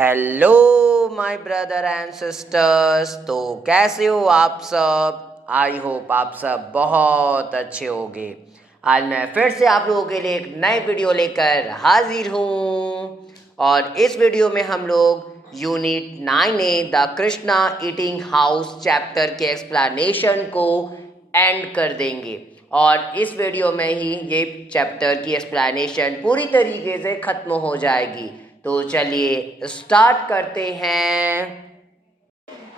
Hello my brother and sisters. तो कैसे हो आप सब? आई होप आप सब बहुत अच्छे होंगे। आज मैं फिर से आप लोगों के लिए एक नई वीडियो लेकर हाजिर हूँ और इस वीडियो में हम लोग unit 9A the Krishna eating house chapter के एक्सप्लेनेशन को एंड कर देंगे और इस वीडियो में ही ये चैप्टर की एक्सप्लेनेशन पूरी तरीके से ख़त्म हो जाएगी। तो चलिए स्टार्ट करते हैं।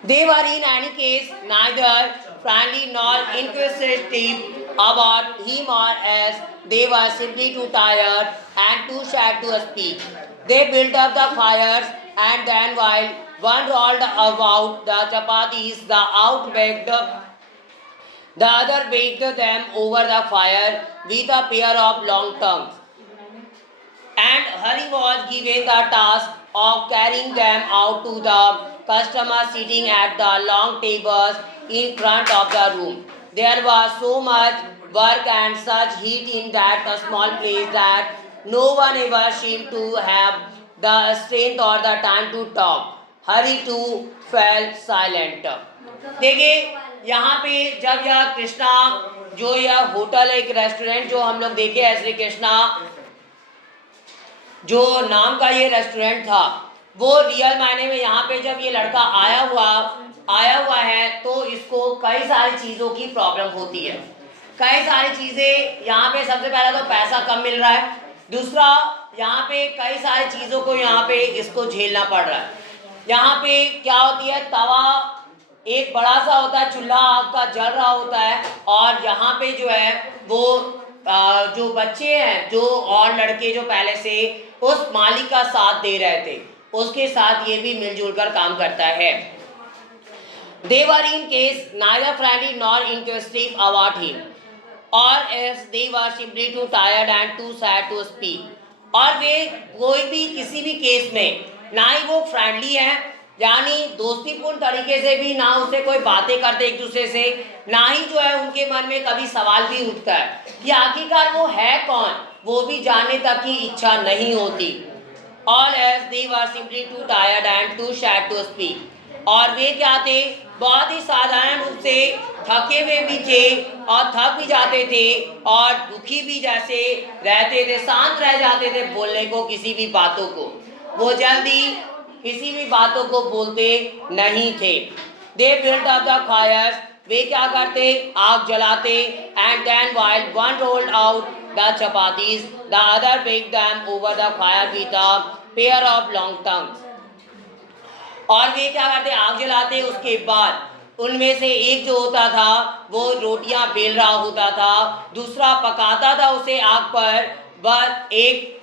They were in any case neither friendly nor inquisitive about him or as they were simply too tired and too sad to speak. They built up the fires and then while one rolled about the chapatis, the other baked them over the fire with a pair of long tongues. And Hari was given the task of carrying them out to the customers sitting at the long tables in front of the room. There was so much work and such heat in that small place that no one ever seemed to have the strength or the time to talk. Hari too fell silent. देखिए यहाँ पे जब यह कृष्णा जो यह hotel एक restaurant जो हम लोग देखे श्री कृष्णा जो नाम का ये रेस्टोरेंट था वो रियल मायने में यहाँ पे जब ये लड़का आया हुआ है तो इसको कई सारी चीज़ों की प्रॉब्लम होती है। कई सारी चीज़ें यहाँ पे सबसे पहला तो पैसा कम मिल रहा है, दूसरा यहाँ पे कई सारी चीज़ों को यहाँ पे इसको झेलना पड़ रहा है। यहाँ पे क्या होती है, तवा एक बड़ा सा होता है, चूल्हा आग का जल रहा होता है और यहाँ पे जो है वो जो बच्चे हैं जो और लड़के जो पहले से उस मालिक का साथ दे रहे थे उसके साथ ये भी मिलजुल कर काम करता है। They were in case neither friendly nor inquisitive about him, or else they were simply too tired and too sad to speak. और वे कोई भी किसी भी केस में ना ही वो फ्रेंडली है यानी दोस्तीपूर्ण तरीके से भी ना उससे कोई बातें करते एक दूसरे से, ना ही जो है उनके मन में कभी सवाल भी उठता है कि आखिरकार वो है कौन, वो भी जानने तक की इच्छा नहीं होती। All as they were simply too tired and too sad to speak. और वे क्या थे, बहुत ही साधारण रूप से थके हुए भी थे और थक भी जाते थे और दुखी भी जैसे रहते थे, शांत रह जाते थे बोलने को किसी भी बातों को, वो जल्दी किसी भी बातों को बोलते नहीं थे। They built up the fires, वे क्या करते, आग जलाते, and then while one rolled out the chapatis, the other baked them over the fire with a pair of long tongues. और वे क्या करते, आग जलाते, उसके बाद उनमें से एक जो होता था वो रोटियां बेल रहा होता था, दूसरा पकाता था उसे आग पर, बस एक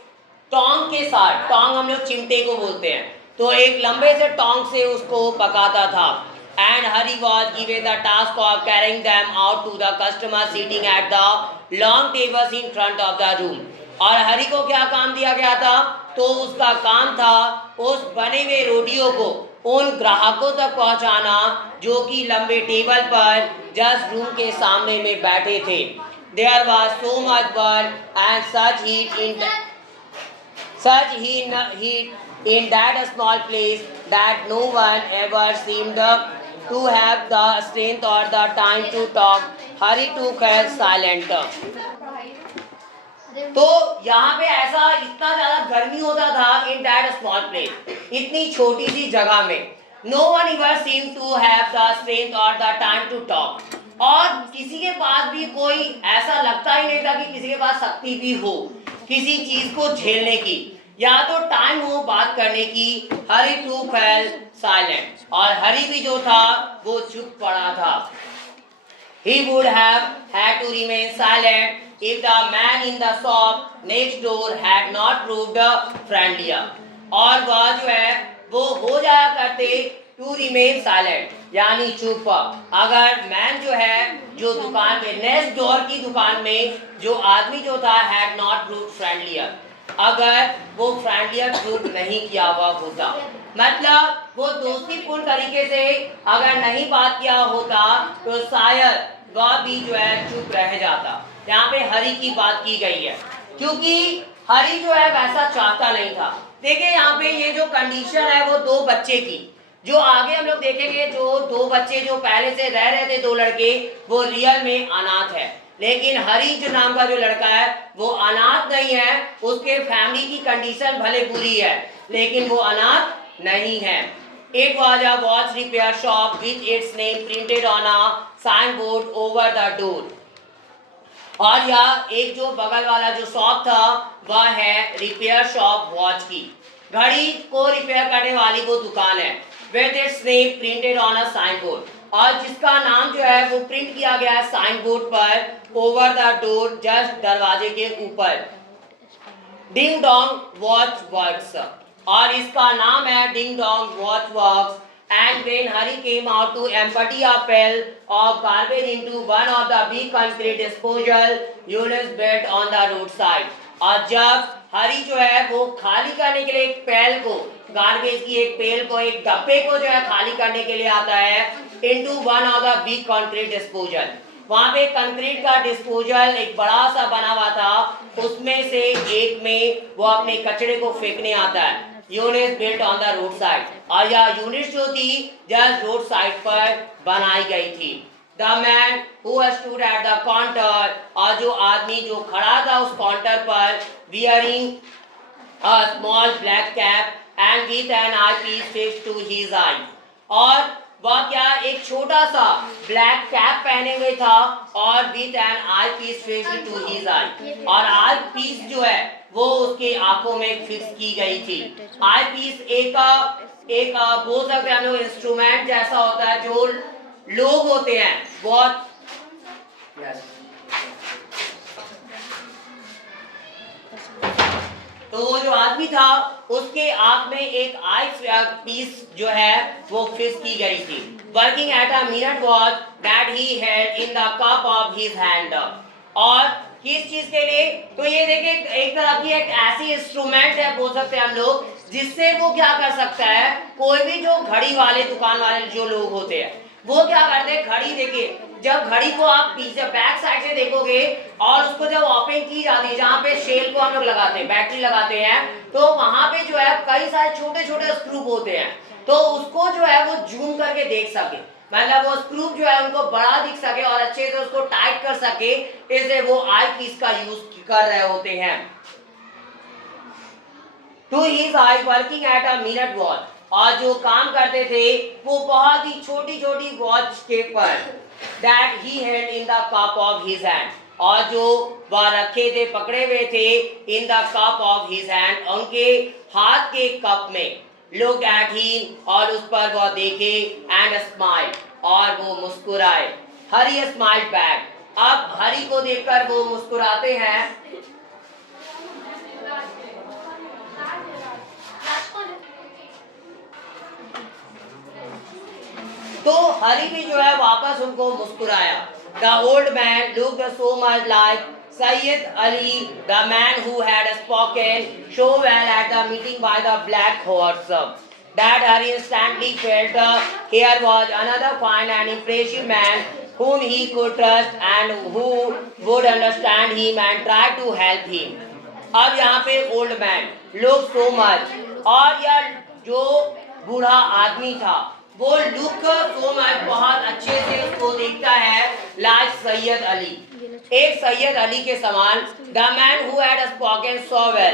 टोंग के साथ, टोंग हम लोग चिमटे को बोलते हैं, तो एक लंबे से टोंग से उसको पकाता था। And Hari was given the task of carrying them out to the customers sitting at the long tables in front of the room. और हरि को क्या काम दिया गया था, तो उसका काम था उस बने हुए रोटियों को उन ग्राहकों तक पहुंचाना जो कि लंबे टेबल पर जस्ट रूम के सामने में बैठे थे। There was so much work and such heat in that small place that no one ever seemed to have the strength or the time to talk. Hari took her silent. तो यहाँ पे ऐसा इतना ज़्यादा गर्मी होता था in that small place, इतनी छोटी सी जगह में, no one ever seemed to have the strength or the time to talk. और किसी के पास भी कोई ऐसा लगता ही नहीं था कि किसी के पास शक्ति भी हो किसी चीज को झेलने की या तो टाइम हो बात करने की। हरि टू फेल साइलेंट, और हरि भी जो था वो चुप पड़ा था। He would have had to remain silent if the man in the shop next door had not proved friendlier. और वह जो है वो हो जाया करते to remain silent यानी चुप, अगर मैन जो है जो दुकान में नेक्स्ट डोर की दुकान में जो आदमी जो था had not proved friendlier, अगर वो फ्रेंडलियर प्रूव नहीं किया हुआ होता, मतलब वो दोस्तीपूर्ण तरीके से अगर नहीं बात किया होता तो शायद वह भी जो है चुप रह जाता। यहाँ पे हरि की बात की गई है क्योंकि हरि जो है वैसा चाहता नहीं था, देखिए यहाँ पे ये जो कंडीशन है वो दो बच्चे की, जो आगे हम लोग देखेंगे, जो दो बच्चे जो पहले से रह रहे थे, दो लड़के, वो रियल में अनाथ है। लेकिन हरी जो नाम का जो लड़का है वो अनाथ नहीं है, उसके फैमिली की कंडीशन भले बुरी है लेकिन वो अनाथ नहीं है। It was a watch repair shop with its name printed on a signboard over the door. और यह एक जो बगल वाला जो शॉप था वह है रिपेयर शॉप वॉच की, घड़ी को रिपेयर करने वाली वो दुकान है। With its name printed on a signboard, और जिसका नाम जो है वो प्रिंट किया गया है साइन बोर्ड पर, ओवर द डोर, जस्ट दरवाजे के ऊपर। डिंग डोंग वॉच वर्क्स, और इसका नाम है ding dong watch works. And when Hari came out to empty a pail of garbage into one of the big concrete disposal units built on the roadside, और जब हरी जो है वो खाली करने के लिए एक पेल को, गार्बेज की एक पेल को, एक डब्बे को जो है खाली करने के लिए आता है into one of the big concrete disposal, वहाँ पे कंक्रीट का डिस्पोजल एक बड़ा सा बना हुआ था, उसमें से एक में वो अपने कचरे को फेंकने आता है। Unit built on the road side, और यह यूनिट जो थी जस्ट रोड साइड पर बनाई गई थी। The man who stood at the counter, और जो आदमी जो खड़ा था उस काउंटर पर, wearing a small black cap and with an eyepiece fixed to his eye, और वह क्या एक छोटा सा ब्लैक कैप पहने हुए था और with an eyepiece fixed to his eye, और आई पीस जो है वो उसके आंखों में फिक्स की गई थी। आई पीस एक बोल सकते हैं हम लोग इंस्ट्रूमेंट जैसा होता है, जो लोग होते हैं बहुत तो वो जो आदमी था उसके आंख में एक आई पीस जो है वो फिक्स की गई थी। Working at a minute watch that he had in the cup of his hand, और किस चीज के लिए, तो ये देखिए एक तरह की एक ऐसी इंस्ट्रूमेंट है बोल सकते हैं हम लोग, जिससे वो क्या कर सकता है, कोई भी जो घड़ी वाले दुकान वाले जो लोग होते हैं वो क्या करते हैं, घड़ी देखिए, जब घड़ी को आप पीछे बैक साइड से देखोगे और उसको जब ओपन की जाती है, जहाँ पे शेल को हम लोग लगाते हैं, बैटरी लगाते हैं, तो वहां पे जो है कई सारे छोटे छोटे स्क्रू होते हैं, तो उसको जो है वो जूम करके देख सके, मतलब वो स्क्रू जो है उनको बड़ा दिख सके और अच्छे से उसको टाइट कर सके, इसलिए वो आई पीस का यूज कर रहे होते हैं। To his I working at a minute watch, और जो काम करते थे वो बहुत ही छोटी छोटी वॉच के पर, that he held in the cup of his hand, और जो वह रखे थे, पकड़े हुए थे, in the cup of his hand, उनके हाथ के कप में। लुक एट हिम, और उस पर वह देखे, एंड स्माइल, और वो मुस्कुराए। हरी स्माइल बैक, अब हरी को देखकर वो मुस्कुराते हैं। तो हरी भी जो है वापस उनको मुस्कुराया। The old man looked so much like Sayyid Ali, the man who had spoken so well at the meeting by the black horse, that Hari instantly felt here was another fine and impressive man whom he could trust and who would understand him and try to help him. अब यहाँ पे old man looked so much, और यह जो बूढ़ा आदमी था वो लुक सो मच बहुत अच्छे से उसको देखता है, लाइक सैयद अली, एक सैयद अली के समान। The man who had spoken so well,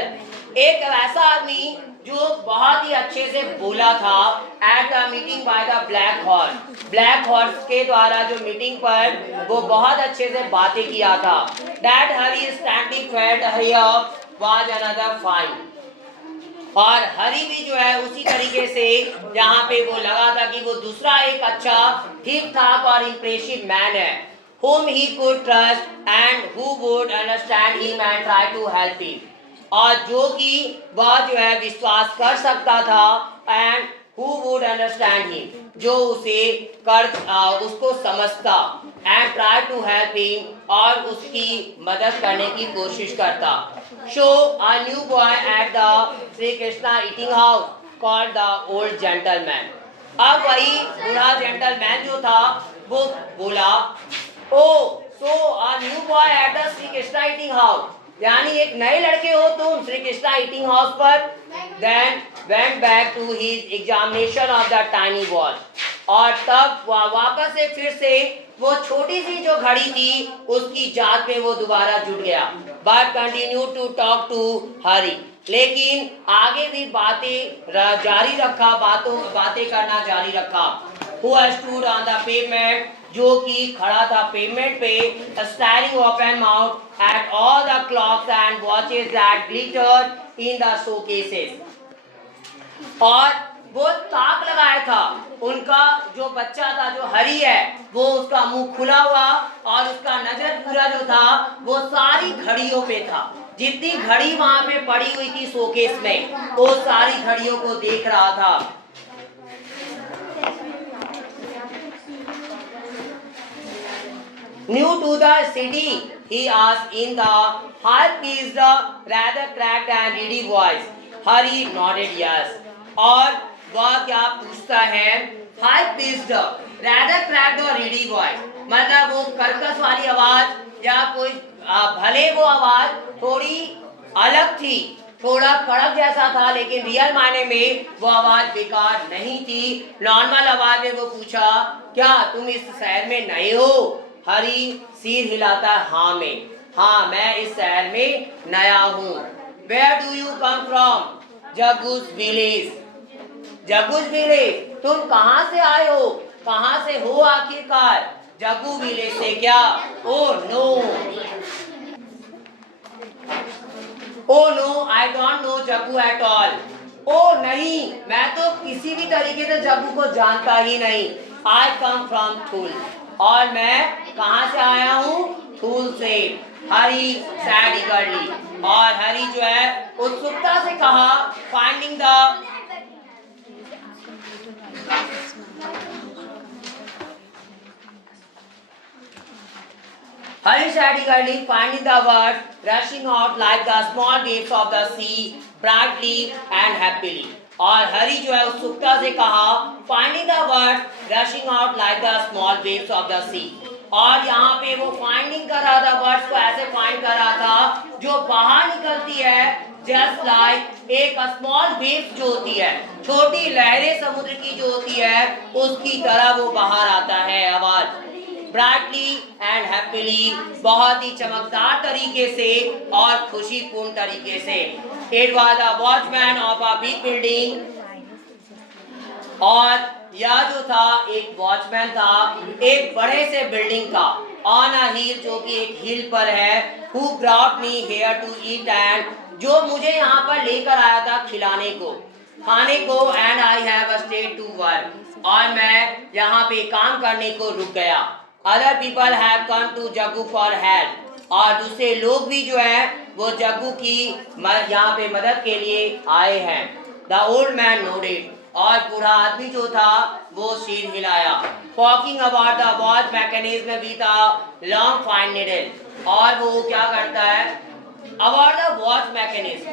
एक ऐसा आदमी जो बहुत ही अच्छे से बोला था, at the meeting by the black horse, black horse के द्वारा जो मीटिंग पर वो बहुत अच्छे से बातें किया था। That Hari standing felt here was another fine, और हरी भी जो है उसी तरीके से जहाँ पे वो लगा था कि वो दूसरा एक अच्छा ठीक ठाक और इम्प्रेसिव मैन है, whom he could trust and who would understand him and try to help him, और जो कि वह जो है विश्वास कर सकता था, and who would understand him, जो उसे उसको समझता, and try to help him, और उसकी मदद करने की कोशिश करता। So a new boy at the Sri Krishna eating house called the old gentleman, अब वही बूढ़ा जेंटलमैन जो था वो बोला, oh so a new boy at the Sri Krishna eating house, यानी एक नए लड़के हो तुम श्री कृष्णा ईटिंग हाउस पर। Then went back to his examination of the tiny watch, और तब वापस से फिर से वो छोटी सी जो घड़ी थी उसकी जांच में वो दोबारा जुट गया। But continue to talk to Hari, लेकिन आगे भी बातें जारी रखा, बातें करना जारी रखा। Who stood on the pavement, जो कि खड़ा था पेमेंट पे, staring open mouth at all the clocks and watches that glittered in the showcases। और वो ताक लगाया था, उनका जो बच्चा था जो हरी है वो उसका मुंह खुला हुआ और उसका नजर पूरा जो था वो सारी घड़ियों पे था। जितनी घड़ी वहां पे पड़ी हुई थी शोकेस में वो सारी घड़ियों को देख रहा था। New to the city, he asked in the high-pitched, rather cracked and reedy voice. Hari nodded yes। और वह क्या पूछता है? high-pitched, rather cracked और reedy voice, मतलब वो कर्कश वाली आवाज या कोई भले वो आवाज थोड़ी अलग थी, थोड़ा कड़क जैसा था, लेकिन रियल मायने में वो आवाज बेकार नहीं थी। नॉर्मल आवाज में वो पूछा, क्या तुम इस शहर में नए हो? हरी सिर हिलाता, हाँ मैं इस शहर में नया हूँ। Where do you come from? Jagus village. Jagus village, तुम कहाँ से आए हो? कहाँ से हो आखिरकार? जगू विलेज से क्या? Oh no, I don't know Jaggu at all। ओ नहीं, मैं तो किसी भी तरीके से जग्गू को जानता ही नहीं। I come from थूल, और मैं कहाँ से आया हूँ? थूल से। हरी सैड ईगरली, और हरी जो है उत्सुकता से कहा, finding the Hari said eagerly, finding the words rushing out like the small waves of the sea, brightly and happily। और हरी जो है उत्सुकता से कहा, finding the words rushing out like the small waves of the sea। और यहाँ पे वो फाइंडिंग कर रहा था, वर्ड्स को ऐसे फाइंड कर रहा था जो बाहर निकलती है, जस्ट लाइक एक स्मॉल वेव्स जो होती है, छोटी लहरें समुद्र की जो होती है, उसकी तरह वो बाहर आता है आवाज। ब्राइटली एंड हैप्पीली, बहुत ही चमकदार तरीके से और खुशीपूर्ण तरीके से। It was a watchman of a big building, और यह जो था एक वॉचमैन था एक बड़े से बिल्डिंग का, ऑन अ हिल, जो कि एक हिल पर है। Who brought me here to eat, and जो मुझे यहाँ पर लेकर आया था खिलाने को, खाने को। And I have stayed to work, और मैं यहाँ पे काम करने को रुक गया। Other people have come to Jaggu for help, और दूसरे लोग भी जो है वो जग्गू की यहाँ पे मदद के लिए आए हैं। द ओल्ड मैन नोडेड, और बूढ़ा आदमी जो था वो सिर हिलाया। Talking about the watch mechanism with a long fine needle, और वो क्या करता है? अबाउट द वॉच मैकेनिज्म,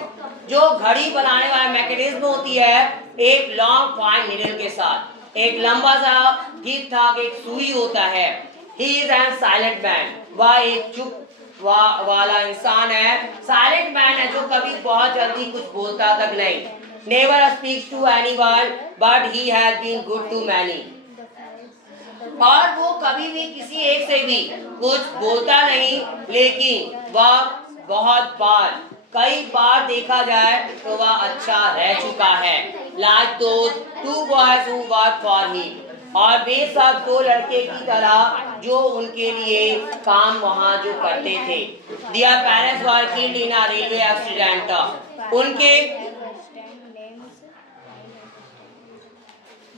जो घड़ी बनाने वाला मैकेनिज्म होती है, एक लॉन्ग फाइन निडल के साथ, एक लंबा सा ठीक ठाक एक सुई होता है। He is an silent man, वह एक चुप वाला इंसान है। साइलेंट मैन है जो कभी बहुत जल्दी कुछ बोलता तक नहीं। Never speaks to anyone, but he has been good to many। और वो कभी भी किसी एक से भी कुछ बोलता नहीं, लेकिन वह बहुत बार, कई बार देखा जाए तो वह अच्छा रह चुका है। Like those two boys who worked for him, और वे सब दो लड़के की तरह जो उनके लिए काम वहाँ जो करते थे। Their parents were killed in a railway accident,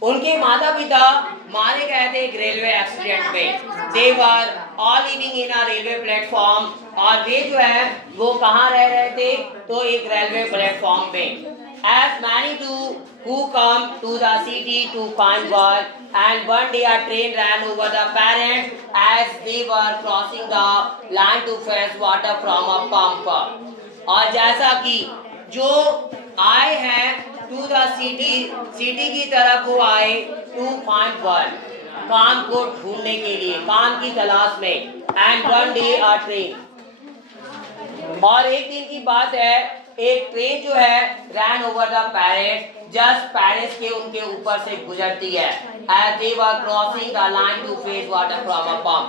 उनके माता पिता मारे गए थे एक रेलवे एक्सीडेंट में। They were all living in a railway platform, और वे जो है वो कहाँ रह रहे थे? तो एक रेलवे प्लेटफॉर्म पे। As many do who come to the city to find work, and one day a train ran over the parents as they were crossing the line to fetch water from a pump। और जैसा कि जो आए हैं to the city की तरफ वो आए, टू फाइंड वर्क, काम को ढूंढने के लिए, काम की तलाश में। And one day a train, और एक दिन की बात है, एक ट्रेन जो है ran over the parrots, just parrots के उनके ऊपर से गुजरती है as they were crossing the line to fetch water from a pump.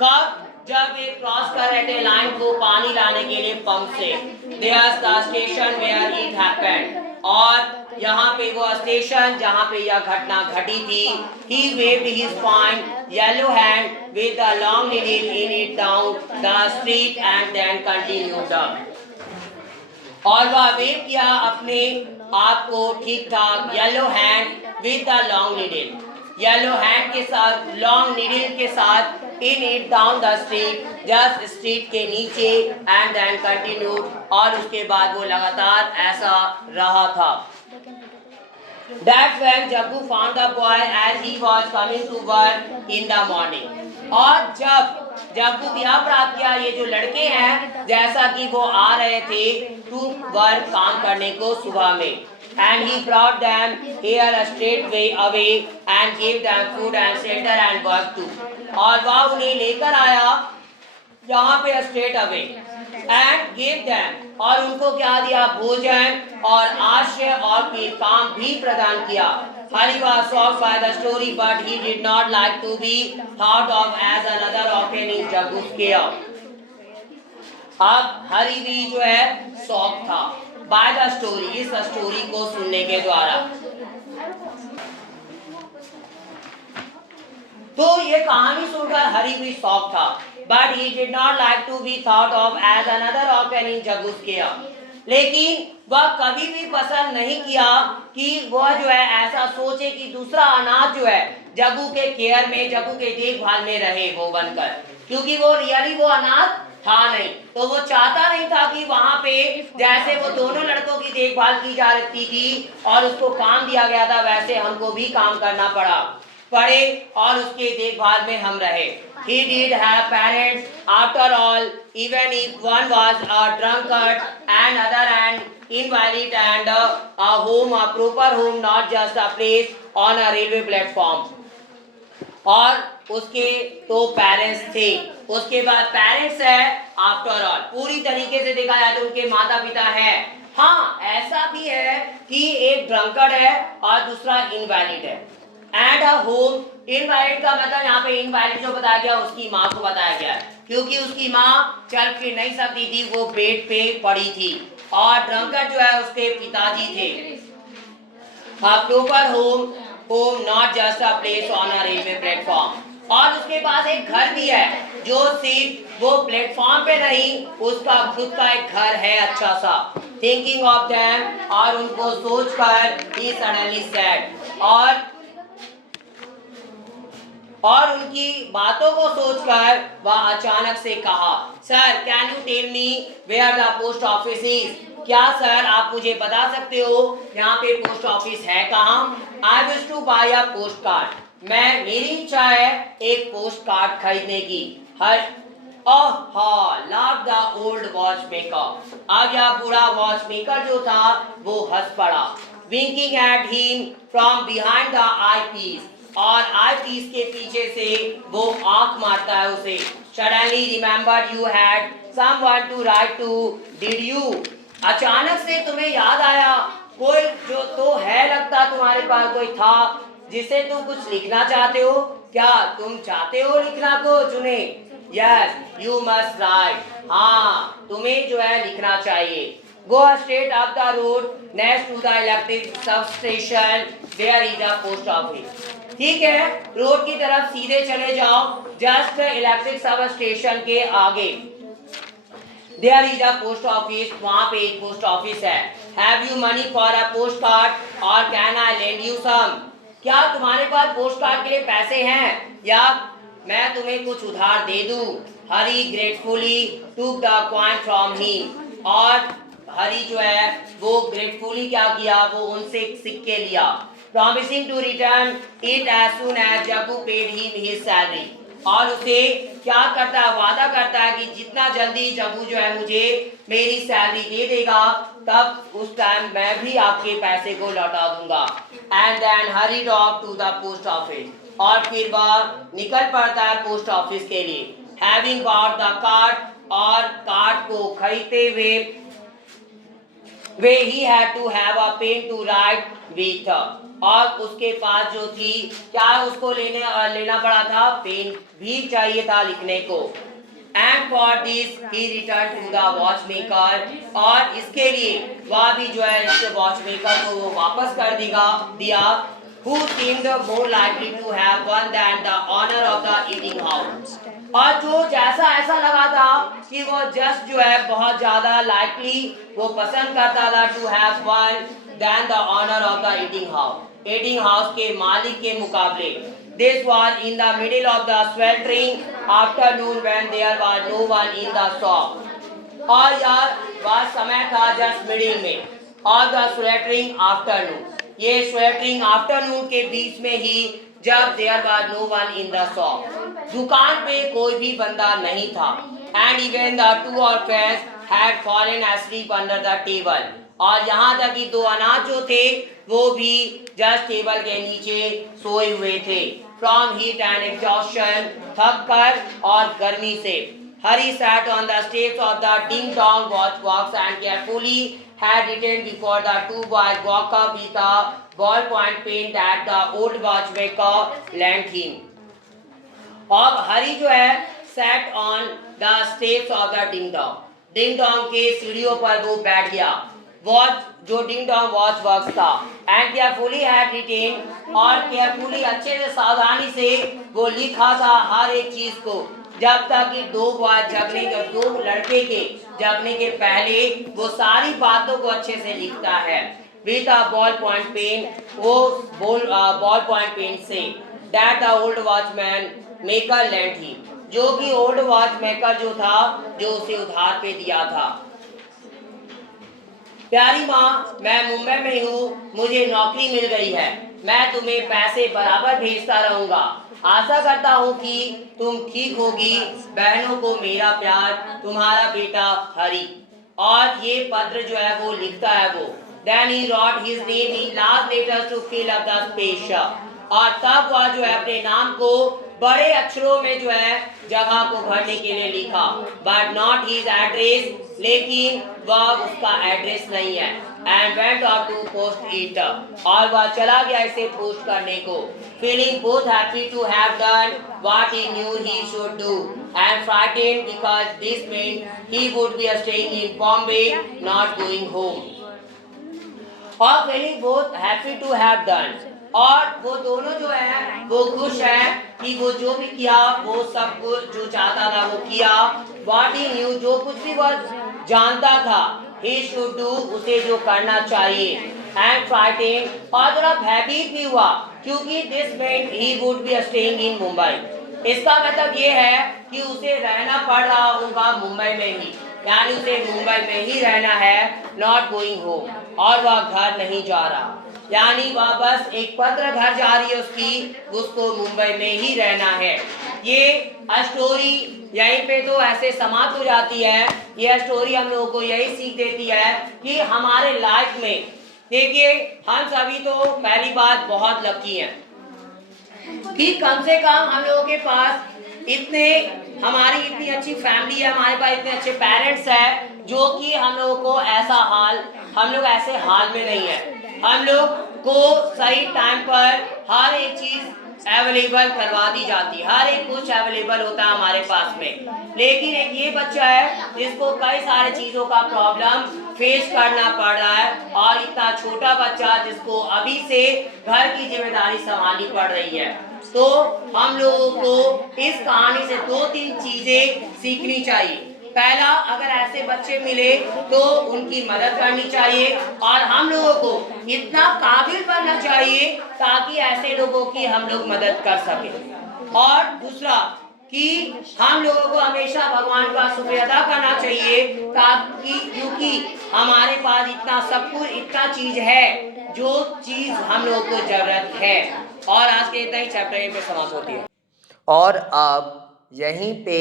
कब? जब वे क्रॉस कर रहे थे लाइन को पानी लाने के लिए पंप से। There the station where it happened, और यहाँ पे वो स्टेशन जहाँ पे यह घटना घटी थी। He waved his fine yellow hand with a long needle in it down the street and then continued up. और वह वेव किया अपने आप को ठीक ठाक yellow hand with the long needle, yellow hand के साथ लॉन्ग नीडल के साथ in it down the street, just street के नीचे एंड देन कंटिन्यूड, और उसके बाद वो लगातार ऐसा रहा था। That's when Jaggu found the boy as he was coming to work in the morning. और जब जग्गू को यह प्राप्त किया, ये जो लड़के हैं जैसा कि वो आ रहे थे टू वर्क काम करने को सुबह में, and he brought them here a straight way away and gave them food and shelter and work too. और वह उन्हें लेकर आया यहाँ पे straight away and give them, और उनको क्या दिया? भोजन और आश्रय और फिर काम भी प्रदान किया। Hari was shocked by the story, but he did not like to be thought of as another orphan in Jaggu's care. अब हरी भी जो है शॉक था बाय द स्टोरी, इस स्टोरी को सुनने के द्वारा। तो ये कहानी सुनकर हरी भी शॉक था, but he did not like to be thought of as another orphan in Jaggu's care. लेकिन वह कभी भी पसंद नहीं किया कि वह जो है ऐसा सोचे कि दूसरा अनाथ जो है जग्गू के केयर में, जग्गू के देखभाल में रहे वो बनकर, क्योंकि वो रियली वो अनाथ था नहीं। तो वो चाहता नहीं था कि वहां पे जैसे वो दोनों लड़कों की देखभाल की जा रही थी और उसको काम दिया गया था, वैसे हमको भी काम करना पड़े और उसके देखभाल में हम रहे। He did have parents after all, even if one was a drunkard and other an invalid, and a home, a proper home, not just a place on a railway platform. और उसके तो पेरेंट्स थे, उसके बाद parents है after all, पूरी तरीके से देखा जाए तो उनके माता पिता है। हाँ, ऐसा भी है कि एक ड्रंकर्ड है और दूसरा इनवैलिड है। एंड अ होम, इनवैलिड का मतलब यहाँ पे इनवैलिड जो बताया गया उसकी माँ को बताया गया, क्योंकि उसकी माँ चल फिर नहीं सकती थी, वो बेड पे पड़ी थी, और ड्रंकर्ड जो है उसके पिताजी थे। Proper home, home not just a place on a railway platform, और उसके पास एक घर भी है जो सिर्फ वो प्लेटफॉर्म पे नहीं, उसका खुद का एक घर है अच्छा सा। थिंकिंग ऑफ देम, और उनको सोचकर ही सडनली सैड, और उनकी बातों को सोचकर वह अचानक से कहा, sir can you tell me where the post office is? क्या सर आप मुझे बता सकते हो यहाँ पे पोस्ट ऑफिस है कहाँ? I wish to buy a postcard, मेरी इच्छा है एक पोस्ट कार्ड खरीदने की। Laugh the old watchmaker, अब यह बूढ़ा वॉच मेकर जो था वो हंस पड़ा। Winking at him from behind the eyepiece, और आई पीस के पीछे से वो आंख मारता है उसे। Suddenly remembered you had someone to write to, did you? अचानक से तुम्हें याद आया कोई जो तो है, लगता तुम्हारे पास कोई था जिसे तुम कुछ लिखना चाहते हो। क्या तुम चाहते हो लिखना को चुने? यस यू मस्ट राइट, हाँ तुम्हें जो है लिखना चाहिए। Go straight up the road next to the electric substation, there is a post office. ठीक है, रोड की तरफ सीधे चले जाओ, जस्ट इलेक्ट्रिक सब स्टेशन के आगे there is a post office, वहां पे एक पोस्ट ऑफिस है। Have you money for a postcard और can I lend you some? क्या तुम्हारे पास पोस्ट कार्ड के लिए पैसे हैं या मैं तुम्हें कुछ उधार दे दूं? Hari gratefully took the coin from him, और हरी जो है वो ग्रेटफुली क्या किया, वो उनसे सिक्के लिया। Promising to return it as soon as Jaggu paid him his salary, और उसे क्या करता है, वादा करता है कि जितना जल्दी जग्गू जो है मुझे मेरी सैलरी दे देगा तब उस टाइम मैं भी आपके पैसे को लौटा दूंगा। And then hurried off to the post office, और फिर वह निकल पड़ता है पोस्ट ऑफिस के लिए। हैविंग बॉट द कार्ड और कार्ड को खरीदते हुए वे ही had to have a pen to write with, और उसके पास जो थी क्या उसको लेना पड़ा था, पेन भी चाहिए था लिखने को। And for this he return to the watchmaker, और इसके लिए वह भी जो है इस वॉचमेकर को वो वापस कर दिया who seemed more likely to have won than the honor of the eating house, और जो जैसा ऐसा लगा था कि वो जस्ट जो है बहुत ज्यादा लाइकली वो पसंद करता था to have one then the owner of the eating house के मालिक के मुकाबले। This was in the middle of the sweltering afternoon when there was no one in the shop, और यार वह समय था जस्ट मिडिल में और द sweltering आफ्टरनून, ये sweltering आफ्टरनून के बीच में ही जब there was no one in the shop, दुकान पे कोई भी बंदा नहीं था। And even the two orphans had fallen asleep under the table, और यहाँ तक कि दो अनाथ जो थे वो भी जस्ट टेबल के नीचे सोए हुए थे। फ्रॉम हीट एंड एग्जॉस्शन, थक कर और गर्मी से। Hari sat on the steps of the ding dong watch box and carefully had written before the two boys walk up with a ballpoint pen that the old watchmaker lent him. अब हरी जो है sat on the steps of the ding dong के सीढ़ियों पर वो बैठ गया। Watch जो डिंग डोंग वॉच बॉक्स था, एंड केयरफुली हैड रिटेन, और केयरफुली अच्छे से सावधानी से वो लिखा था हर एक चीज को, जब तक कि दो लड़के के जगने के पहले वो सारी बातों को अच्छे से लिखता है। With a ballpoint pen, वो बॉल पॉइंट पेन से, that the old watchman maker lent he, जो कि ओल्ड वॉच मेकर जो था जो उसे उधार पे दिया था। प्यारी माँ, मैं मुंबई में हूँ, मुझे नौकरी मिल गई है, मैं तुम्हें पैसे बराबर भेजता रहूंगा, आशा करता हूँ कि तुम ठीक होगी। बहनों को मेरा प्यार, तुम्हारा बेटा हरी। और ये पत्र जो है वो लिखता है वो। Then he wrote his name in large letters to fill up the space, और तब वह जो है अपने नाम को बड़े अक्षरों में जो है जगह को भरने के लिए लिखा। बट नॉट हिज एड्रेस, लेकिन वह उसका एड्रेस नहीं है। And went out to post it, और वह चला गया इसे पोस्ट करने को। Feeling both happy to have done what he knew he should do and frightened because this meant he would be staying in Bombay, not going home. और feeling both happy to have done, और वो दोनों जो है वो खुश है कि वो जो भी किया वो सब कुछ जो चाहता था वो किया। व्हाट ही न्यू, जो कुछ भी वह जानता था, ही शुड डू, उसे जो करना चाहिए। एंड फ्राइटेन, और थोड़ा भयभीत भी हुआ क्योंकि this meant he would be staying in Mumbai, इसका मतलब ये है कि उसे रहना पड़ रहा होगा मुंबई में ही, यानी उसे मुंबई में ही रहना है। नॉट गोइंग होम, और वह घर नहीं जा रहा, यानी वह बस एक पत्र घर जा रही है उसको मुंबई में ही रहना है। ये स्टोरी यहीं पे तो ऐसे समाप्त हो जाती है। ये स्टोरी हम लोगों को यही सीख देती है कि हमारे लाइफ में, देखिए हम सभी तो पहली बात बहुत लकी हैं कि कम से कम हम लोगों के पास हमारी इतनी अच्छी फैमिली है, हमारे पास इतने अच्छे पेरेंट्स हैं जो कि हम लोगों को हम लोग ऐसे हाल में नहीं है। हम लोग को सही टाइम पर हर एक चीज अवेलेबल करवा दी जाती है, हर एक कुछ अवेलेबल होता है हमारे पास में। लेकिन एक ये बच्चा है जिसको कई सारे चीजों का प्रॉब्लम फेस करना पड़ रहा है, और इतना छोटा बच्चा जिसको अभी से घर की जिम्मेदारी संभालनी पड़ रही है। तो हम लोगों को इस कहानी से 2-3 चीजें सीखनी चाहिए। पहला, अगर ऐसे बच्चे मिले तो उनकी मदद करनी चाहिए, और हम लोगों को इतना काबिल बनना चाहिए ताकि ऐसे लोगों की हम लोग मदद कर सकें। और दूसरा कि हम लोगों को हमेशा भगवान का शुक्र अदा करना चाहिए, ताकि क्योंकि हमारे पास इतना सब कुछ, इतना चीज है जो चीज हम लोगों को जरूरत है। और आज के इतना ही चैप्टर यहीं पे समाप्त होती है, और अब यहीं पे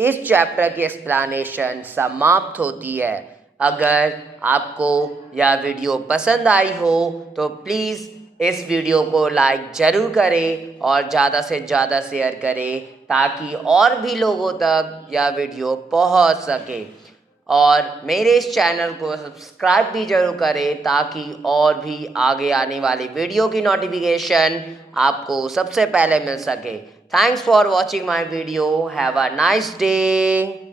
इस चैप्टर की एक्सप्लेनेशन समाप्त होती है। अगर आपको यह वीडियो पसंद आई हो तो प्लीज़ इस वीडियो को लाइक ज़रूर करें और ज़्यादा से ज़्यादा शेयर करें ताकि और भी लोगों तक यह वीडियो पहुंच सके। और मेरे इस चैनल को सब्सक्राइब भी जरूर करें ताकि और भी आगे आने वाली वीडियो की नोटिफिकेशन आपको सबसे पहले मिल सके। Thanks for watching my video. Have a nice day.